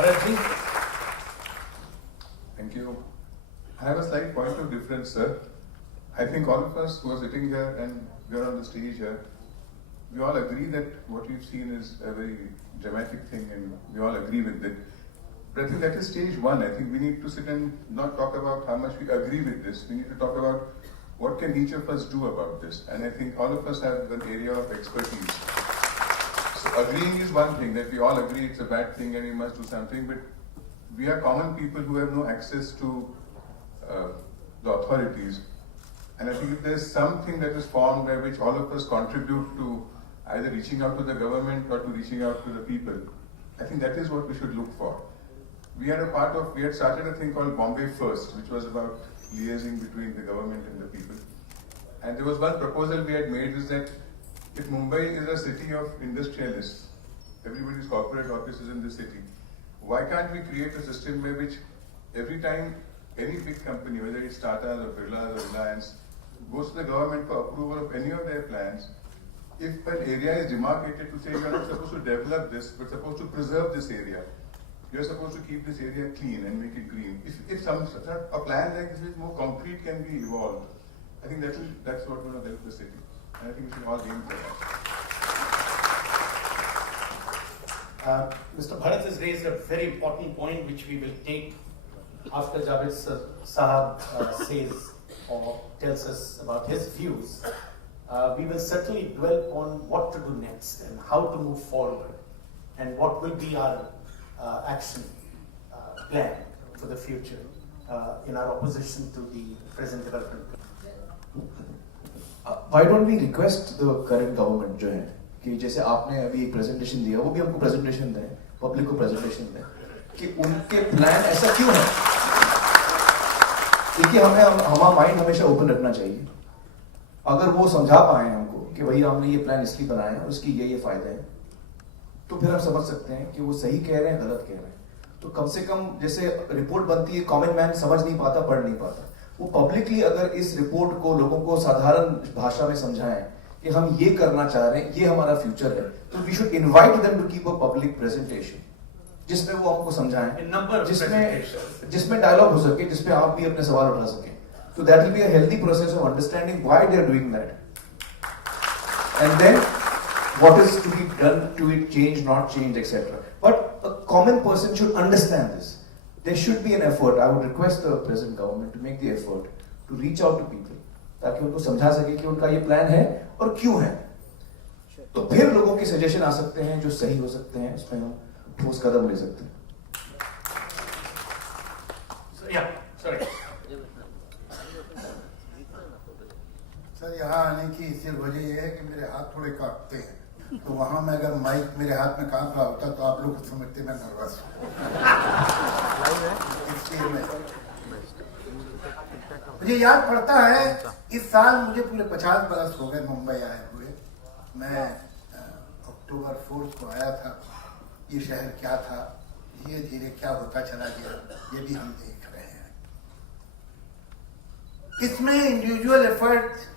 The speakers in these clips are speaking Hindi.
Bharat ji. Thank you. I have a slight point of difference, sir. I think all of us who are sitting here and we are on the stage here, we all agree that what we've seen is a very dramatic thing and we all agree with it. But I think that is stage one. I think we need to sit and not talk about how much we agree with this. We need to talk about what can each of us do about this. And I think all of us have an area of expertise. So agreeing is one thing, that we all agree it's a bad thing and we must do something, but we are common people who have no access to the authorities. And I think if there's something that is formed by which all of us contribute to either reaching out to the government or to reaching out to the people, I think that is what we should look for. We had started a thing called Bombay First, which was about liaising between the government and the people. And there was one proposal we had made, is that if Mumbai is a city of industrialists, everybody's corporate office is in the city, why can't we create a system by which every time any big company, whether it's Tata or Birla or Reliance, goes to the government for approval of any of their plans, if an area is demarcated to say you're not supposed to develop this, but supposed to preserve this area, you're supposed to keep this area clean and make it green. If a plan like this is more concrete can be evolved, I think that's what will help the city. And I think we should all aim for that. Mr. Bharat has raised a very important point which we will take after Javed Sahab says or tells us about his views. We will certainly dwell on what to do next and how to move forward and what will be our action plan for the future in our opposition to the present development. Why don't we request the current government जो है कि जैसे आपने अभी एक प्रेजेंटेशन दिया, वो भी हमको प्रेजेंटेशन दें, पब्लिक को प्रेजेंटेशन दें कि उनके प्लान ऐसा क्यों है, क्योंकि हमें हमारा माइंड हमेशा ओपन रखना चाहिए. अगर वो समझा पाए हमको कि भाई हमने ये प्लान इसलिए बनाया है और उसकी ये फायदे हैं, तो फिर हम समझ सकते हैं कि वो सही कह रहे हैं गलत कह रहे हैं. तो कम से कम जैसे रिपोर्ट बनती है, कॉमन मैन समझ नहीं पाता, पढ़ नहीं पाता, वो पब्लिकली अगर इस रिपोर्ट को लोगों को साधारण भाषा में समझाएं कि हम ये करना चाह रहे हैं, ये हमारा फ्यूचर है, तो we should invite them to keep a public presentation जिसमें वो हमको समझाएं, जिसमें डायलॉग हो सके, जिसपे आप भी अपने सवाल उठा सकें. So that will be a healthy process of understanding why they are doing that, and then what is to be done to it, change, not change, etc. But a common person should understand this. There should be an effort. I would request the present government to make the effort to reach out to people, ताकि उनको समझा सके कि उनका ये प्लान है और क्यों है. तो फिर लोगों के सजेशन आ सकते हैं जो सही हो सकते हैं, उसमें हम ठोस कदम ले सकते हैं. सर, यहाँ आने की सिर्फ वजह यह है कि मेरे हाथ थोड़े कांपते हैं, तो वहाँ में अगर माइक मेरे हाथ में कांप रहा होता तो आप लोग समझते मैं नर्वस हूँ. इसलिए मुझे याद पड़ता है, इस साल मुझे पूरे 50 बरस हो गए मुंबई आए हुए. मैं अक्टूबर 4 को आया था. ये शहर क्या था, धीरे धीरे क्या होता चला गया, ये भी हम देख रहे हैं. इसमें इंडिविजुअल एफर्ट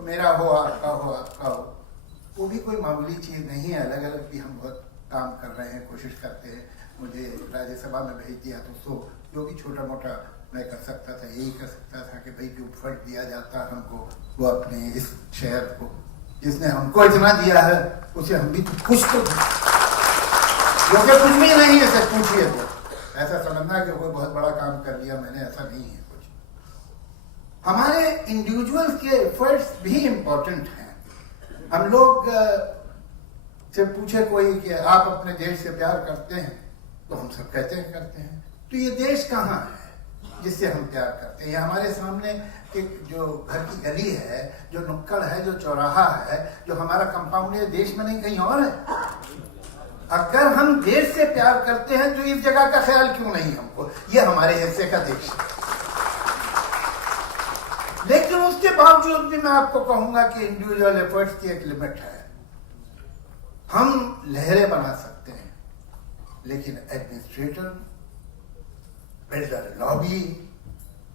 मेरा हो, आपका हो, वो भी कोई मामूली चीज नहीं है. अलग अलग भी हम बहुत काम कर रहे हैं, कोशिश करते हैं. मुझे राज्यसभा में भेज दिया तो जो भी छोटा मोटा मैं कर सकता था, यही कर सकता था कि भाई जो फंड दिया जाता है हमको, वो अपने इस शहर को, जिसने हमको इतना दिया है, उसे हम भी कुछ तो, क्योंकि कुछ भी नहीं है सर. पूछिए तो ऐसा समझना कि कोई बहुत बड़ा काम कर लिया मैंने, ऐसा नहीं है. हमारे इंडिविजुअल्स के एफर्ट्स भी इम्पोर्टेंट हैं. हम लोग से पूछे कोई कि आप अपने देश से प्यार करते हैं, तो हम सब कहते हैं करते हैं. तो ये देश कहाँ है जिससे हम प्यार करते हैं? हमारे सामने एक जो घर की गली है, जो नुक्कड़ है, जो चौराहा है, जो हमारा कंपाउंड है, देश में नहीं कहीं और है. अगर हम देश से प्यार करते हैं तो इस जगह का ख्याल क्यों नहीं हमको? ये हमारे हिस्से का देश है. लेकिन उसके बावजूद भी मैं आपको कहूंगा कि इंडिविजुअल एफर्ट्स की एक लिमिट है. हम लहरें बना सकते हैं, लेकिन administrator, builder, lobby,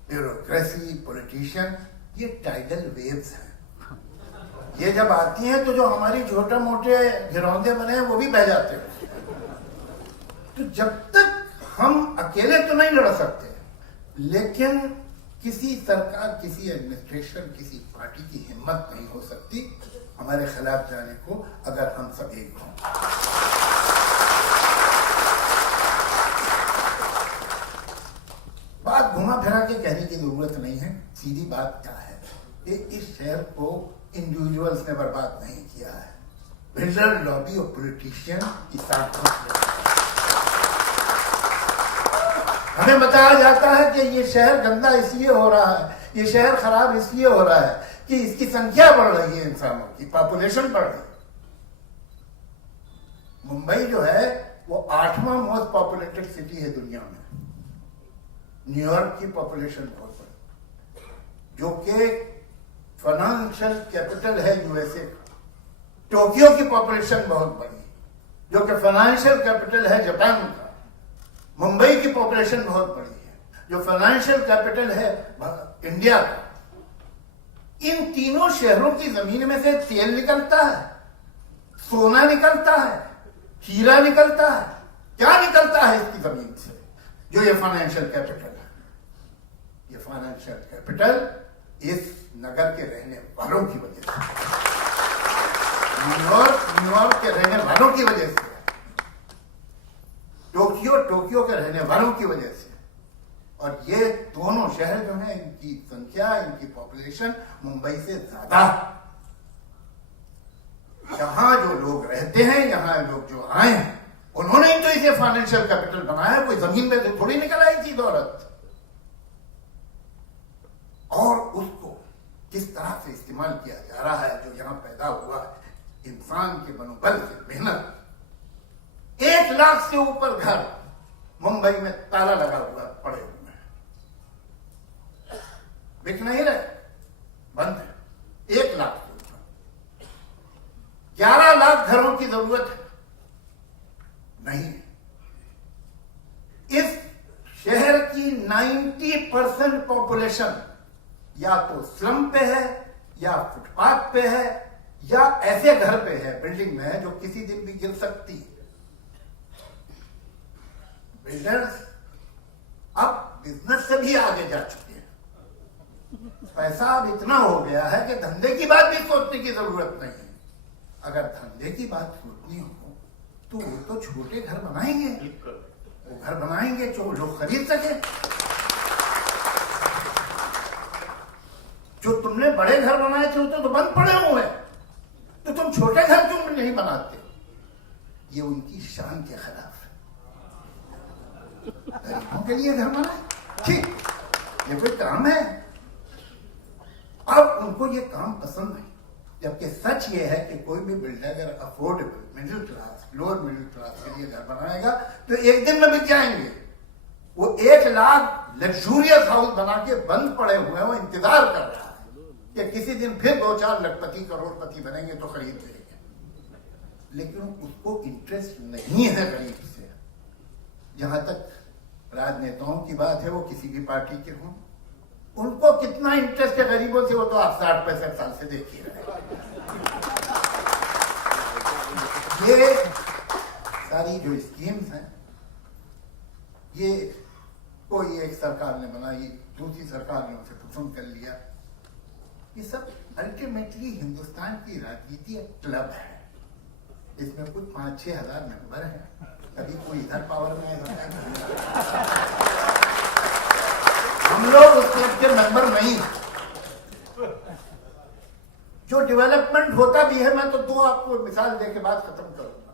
bureaucracy, politician, ये टाइडल वेव्स हैं. ये जब आती हैं तो जो हमारी छोटे मोटे घिरौंदे बने हैं वो भी बह जाते हैं. तो जब तक हम अकेले तो नहीं लड़ सकते, लेकिन किसी सरकार, किसी एडमिनिस्ट्रेशन, किसी पार्टी की हिम्मत नहीं हो सकती हमारे खिलाफ जाने को, अगर हम सब एक हों। बात घुमा फिरा के कहने की जरूरत नहीं है, सीधी बात क्या है कि इस शहर को इंडिविजुअल्स ने बर्बाद नहीं किया है, बिल्डर लॉबी और पॉलिटिशियन की साथ। हमें बताया जाता है कि ये शहर गंदा इसलिए हो रहा है, ये शहर खराब इसलिए हो रहा है कि इसकी संख्या बढ़ रही है, इंसानों की पॉपुलेशन बढ़ रही है। मुंबई जो है वो 8वां मोस्ट पॉपुलेटेड सिटी है दुनिया में। न्यूयॉर्क की पॉपुलेशन बहुत बड़ी, जो कि फाइनेंशियल कैपिटल है यूएसए का। टोक्यो की पॉपुलेशन बहुत बड़ी, जो कि फाइनेंशियल कैपिटल है जापान का। मुंबई की पॉपुलेशन बहुत बड़ी है, जो फाइनेंशियल कैपिटल है इंडिया का। इन तीनों शहरों की जमीन में से तेल निकलता है, सोना निकलता है, हीरा निकलता है। क्या निकलता है इसकी जमीन से? जो ये फाइनेंशियल कैपिटल है। ये फाइनेंशियल कैपिटल इस नगर के रहने वालों की वजह से, न्यूयॉर्क के रहने वालों की वजह से, टोक्यो के रहने वालों की वजह से। और ये दोनों शहर जो हैं, इनकी संख्या, इनकी पॉपुलेशन मुंबई से ज्यादा। यहां जो लोग रहते हैं, यहां लोग जो आए हैं, उन्होंने ही तो इसे फाइनेंशियल कैपिटल बनाया। कोई जमीन में तो थोड़ी निकल आई थी दौलत। और उसको किस तरह से इस्तेमाल किया जा रहा है, जो यहां पैदा हुआ है इंसान के मनोबल से, मेहनत। 1 लाख से ऊपर घर मुंबई में ताला लगा हुआ पड़े हुए हैं, बिक नहीं रहे, बंद है। 1 लाख से ऊपर 11 लाख घरों की जरूरत है, नहीं है। इस शहर की 90% पॉपुलेशन या तो स्लम पे है, या फुटपाथ पे है, या ऐसे घर पे है, बिल्डिंग में है, जो किसी दिन भी गिर सकती है। बिल्डर्स अब बिजनेस से भी आगे जा चुके हैं। पैसा अब इतना हो गया है कि धंधे की बात भी सोचने की जरूरत नहीं है। अगर धंधे की बात सोचनी हो तो वो तो छोटे घर बनाएंगे, वो घर बनाएंगे जो लोग खरीद सके। जो तुमने बड़े घर बनाए थे तो बंद पड़े हुए हैं, तो तुम छोटे घर क्यों नहीं बनाते? ये उनकी शान के खिलाफ है। गरीबों के लिए घर बनाए, ठीक, ये कोई काम है? अब उनको ये काम पसंद नहीं। जबकि सच ये है कि कोई भी बिल्डर अगर affordable middle class, lower middle class के लिए घर बनाएगा तो एक दिन में बिक जाएंगे। वो 1 लाख लग्जूरियस हाउस बना के बंद पड़े हुए हैं, वो इंतजार कर रहा है कि किसी दिन फिर 2-4 लखपति करोड़पति बनेंगे तो खरीद लेंगे। लेकिन उसको इंटरेस्ट नहीं है गरीब से। जहां तक राजनेताओं की बात है, वो किसी भी पार्टी के हों, उनको कितना इंटरेस्ट है गरीबों से, वो तो आप 60-65 साल से देखिए रहे। ये सारी जो स्कीम्स हैं, ये कोई एक सरकार ने बनाई, दूसरी सरकार ने उसे पसंद कर लिया। ये सब अल्टीमेटली हिंदुस्तान की राजनीति एक क्लब है। इसमें कुछ 5-6 हजार मेंबर हैं। कभी कोई इधर पावर में है, हम लोग उस क्लब के मेंबर नहीं। जो डेवलपमेंट होता भी है, मैं तो 2 आपको मिसाल दे के बात खत्म करूंगा।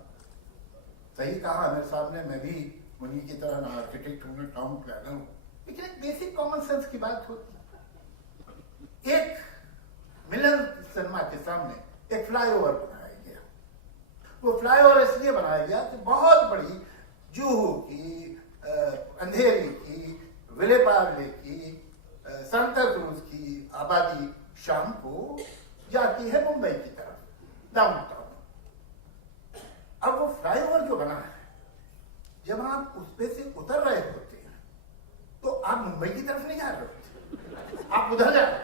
सही कहा आमिर साहब ने, मैं भी उन्हीं की तरह ना आर्किटेक्ट हूं, ना टाउन प्लानर हूं, लेकिन एक बेसिक कॉमन सेंस की बात होती है। एक मिलन सिनेमा के सामने एक फ्लाईओवर बनाया गया। वो फ्लाईओवर इसलिए बनाया गया कि बहुत बड़ी जुहू की, अंधेरी की, विले पार्ले की, सांता क्रूज की आबादी शाम को जाती है मुंबई की तरफ, डाउनटाउन। अब वो फ्लाईओवर जो बना है, जब आप उस पे से उतर रहे होते हैं तो आप मुंबई की तरफ नहीं जा रहे होते, आप उधर जा रहे हैं।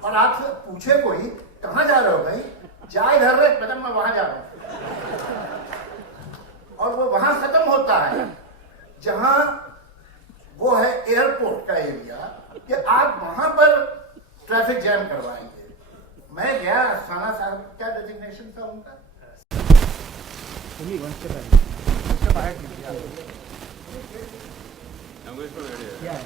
और आपसे पूछे कोई कहां जा रहे हो भाई, जा इधर रहे, मैडम मैं वहां जा रहा हूं, और वो वहां खत्म होता है। जहां वो है एयरपोर्ट का एरिया, कि आप वहां पर ट्रैफिक जैम करवाएंगे। मैं गया, अस्थाना साहब क्या डेजिग्नेशन था उनका? क्या है